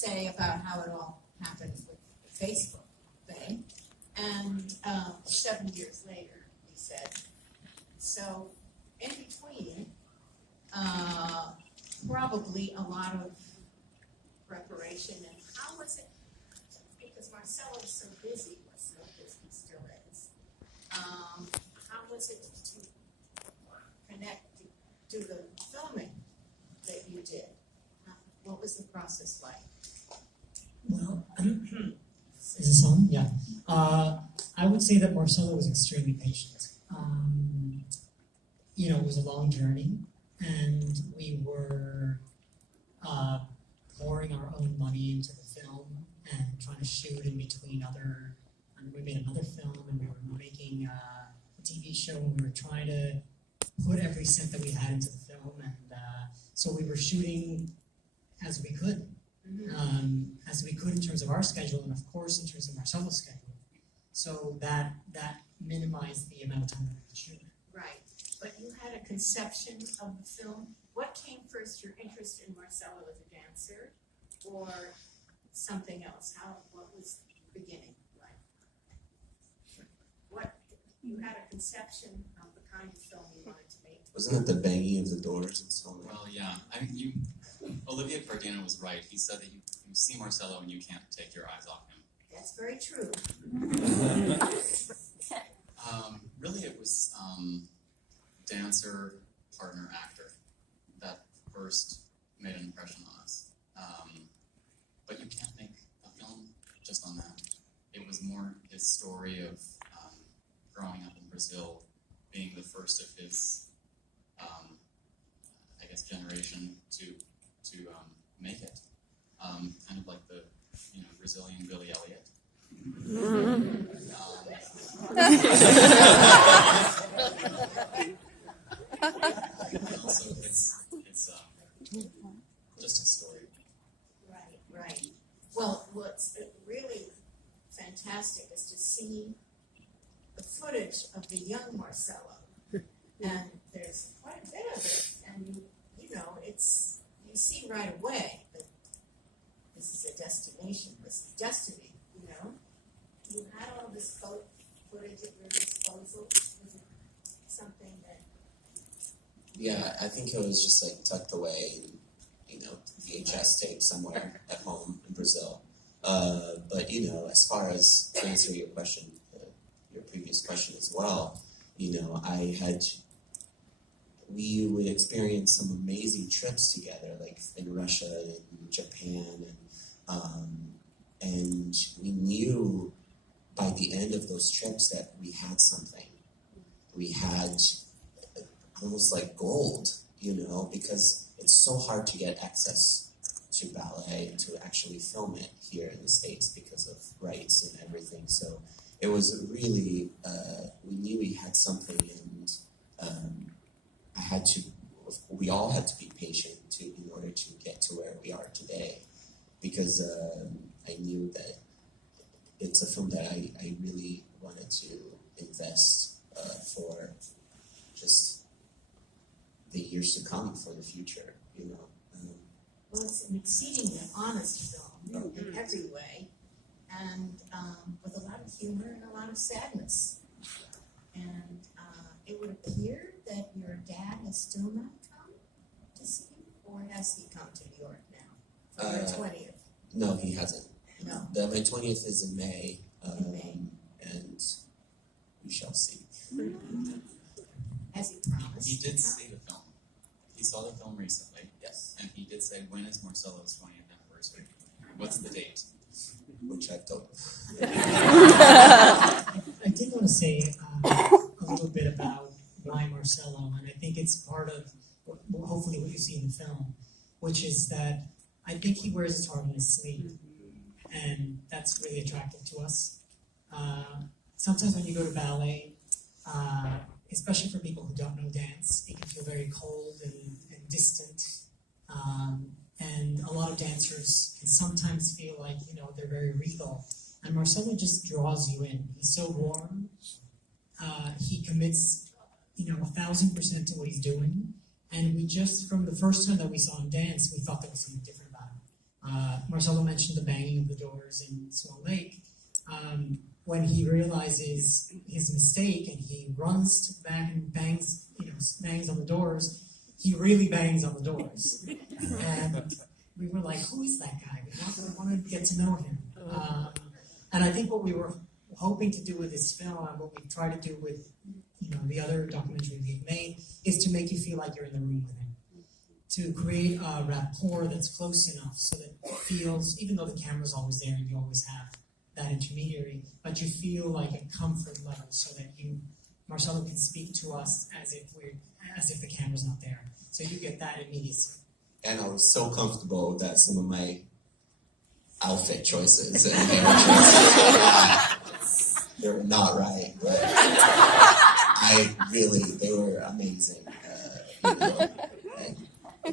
say about how it all happened with the Facebook thing. And 7 years later, he said. So in between, probably a lot of preparation. And how was it? Because Marcelo was so busy, still is. How was it to connect to the filming that you did? What was the process like? Well, is this on? Yeah. I would say that Marcelo was extremely patient. It was a long journey, and we were pouring our own money into the film and trying to shoot in between other. And we made another film, and we were making a TV show, and we were trying to put every cent that we had into the film, and so we were shooting as we could. As we could in terms of our schedule, and of course in terms of Marcelo's schedule. So that minimized the amount of time that we could shoot. Right, but you had a conception of the film. What came first, your interest in Marcelo as a dancer, or something else? What was the beginning like? What you had a conception of the kind of film you wanted to make? Wasn't it the banging of the doors and so on? Well, yeah. Olivia Cardino was right. He said that you see Marcelo and you can't take your eyes off him. That's very true. Really, it was dancer, partner, actor that first made an impression on us. But you can't make a film just on that. It was more his story of growing up in Brazil, being the first of his, generation to make it. Kind of like the Brazilian Billy Elliot. So it's just a story. Right. Well, what's really fantastic is to see the footage of the young Marcelo, and there's quite a bit of it, and you see right away that this is a destination, this is destiny, You had all this footage at your disposal. Was it something that... Yeah, I think it was just tucked away in, VHS tape somewhere at home in Brazil. But, as far as to answer your question, your previous question as well, we would experience some amazing trips together, like in Russia and Japan, and we knew by the end of those trips that we had something. We had almost like gold, because it's so hard to get access to ballet, to actually film it here in the States because of rights and everything. So it was really, we knew we had something, and we all had to be patient in order to get to where we are today, because I knew that it's a film that I really wanted to invest for just the years to come, for the future, Well, it's an exceedingly honest film in every way, and with a lot of humor and a lot of sadness. And it would appear that your dad has still not come to see you, or has he come to New York now for your 20th? No, he hasn't. No. My 20th is in May, and we shall see. Has he promised? He did see the film. He saw the film recently. Yes. And he did say, when is Marcelo's 20th anniversary? What's the date? Which I don't. I did want to say a little bit about why Marcelo, and I think it's part of hopefully what you see in the film, which is that I think he wears his heart on his sleeve, and that's really attractive to us. Sometimes when you go to ballet, especially for people who don't know dance, it can feel very cold and distant. And a lot of dancers can sometimes feel like, they're very regal. And Marcelo just draws you in. He's so warm. He commits, 1,000% to what he's doing. And we just, from the first time that we saw him dance, we thought there was something different about him. Marcelo mentioned the banging of the doors in Swan Lake. When he realizes his mistake and he runs to the back and bangs on the doors, he really bangs on the doors. And we were like, who is that guy? We wanted to get to know him. And I think what we were hoping to do with this film and what we try to do with the other documentaries we've made is to make you feel like you're in the room with him. To create a rapport that's close enough so that it feels, even though the camera's always there and you always have that intermediary, but you feel like a comfort level so that Marcelo can speak to us as if the camera's not there. So you get that immediacy. And I was so comfortable that some of my outfit choices and hair choices, they were not right, but they were amazing.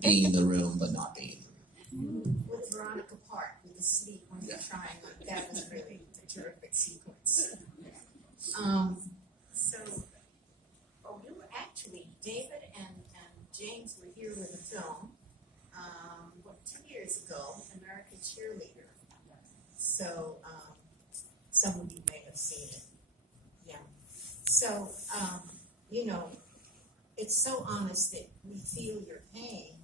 Being in the room, but not being in the room. With Veronica Park, with the sleep when you're trying, that was really a terrific sequence. You were actually, David and James were here with a film, 2 years ago, American Cheerleader. So, some of you may have seen it. Yeah. So, it's so honest that we feel your pain,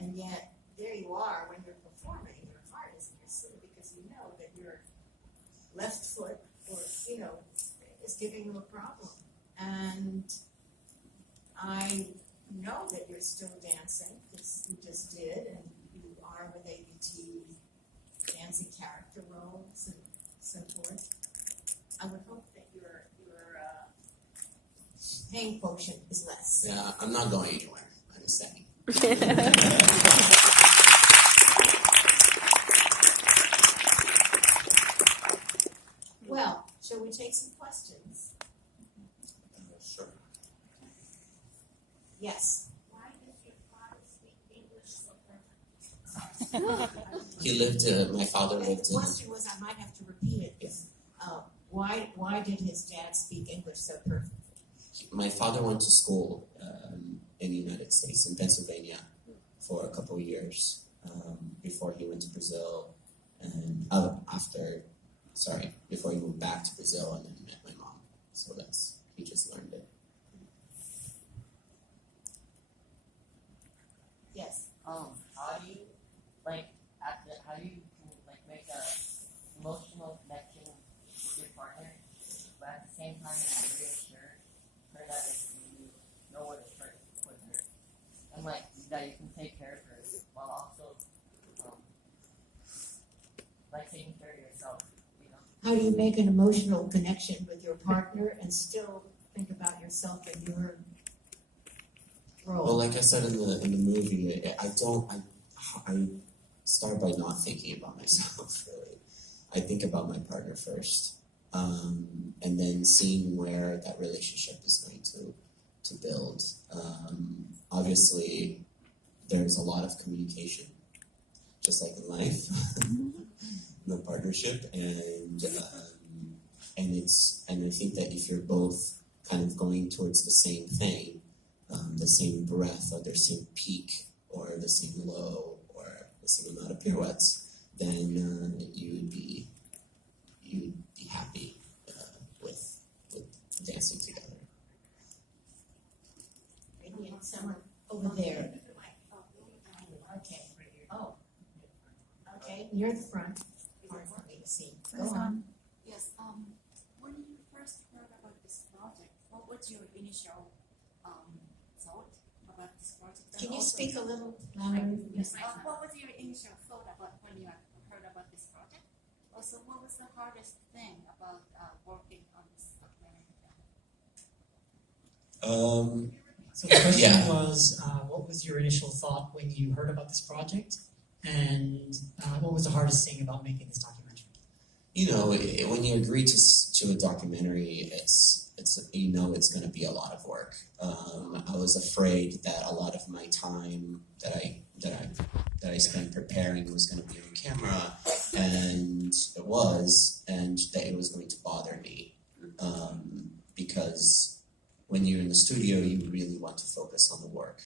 and yet there you are when you're performing. Your heart is in your sleeve because you know that your left foot, is giving you a problem. And I know that you're still dancing because you just did, and you are with ABT dancing character roles and so forth. I would hope that your pain quotient is less. Yeah, I'm not going anywhere. I'm staying. Well, shall we take some questions? Sure. Yes. Why does your father speak English so perfect? My father lived The question was, I might have to repeat it, is why did his dad speak English so perfectly? My father went to school in the United States, in Pennsylvania, for a couple of years before he went to Brazil, and before he moved back to Brazil and then met my mom. So he just learned it. Yes. How do you make a emotional connection with your partner, but at the same time you reassure her that you know what is right with her, and that you can take care of her while also taking care of yourself. How do you make an emotional connection with your partner and still think about yourself and your role? Well, like I said in the movie, I start by not thinking about myself, really. I think about my partner first, and then seeing where that relationship is going to build. Obviously, there's a lot of communication, just like in life, in a partnership, and I think that if you're both kind of going towards the same thing, the same breath or the same peak or the same low or the same amount of pirouettes, then you'd be happy with dancing together. Maybe someone over there. Okay. Oh. Okay, near the front. Hard for me to see. Go on. Yes. When you first heard about this project, what was your initial thought about this project? Can you speak a little louder? Yes. What was your initial thought about when you heard about this project? Also, what was the hardest thing about working on this documentary? So the question Yeah. was, what was your initial thought when you heard about this project, and what was the hardest thing about making this documentary? When you agree to a documentary, it's going to be a lot of work. I was afraid that a lot of my time that I spent preparing was going to be on camera, and it was, and that it was going to bother me, because when you're in the studio, you really want to focus on the work.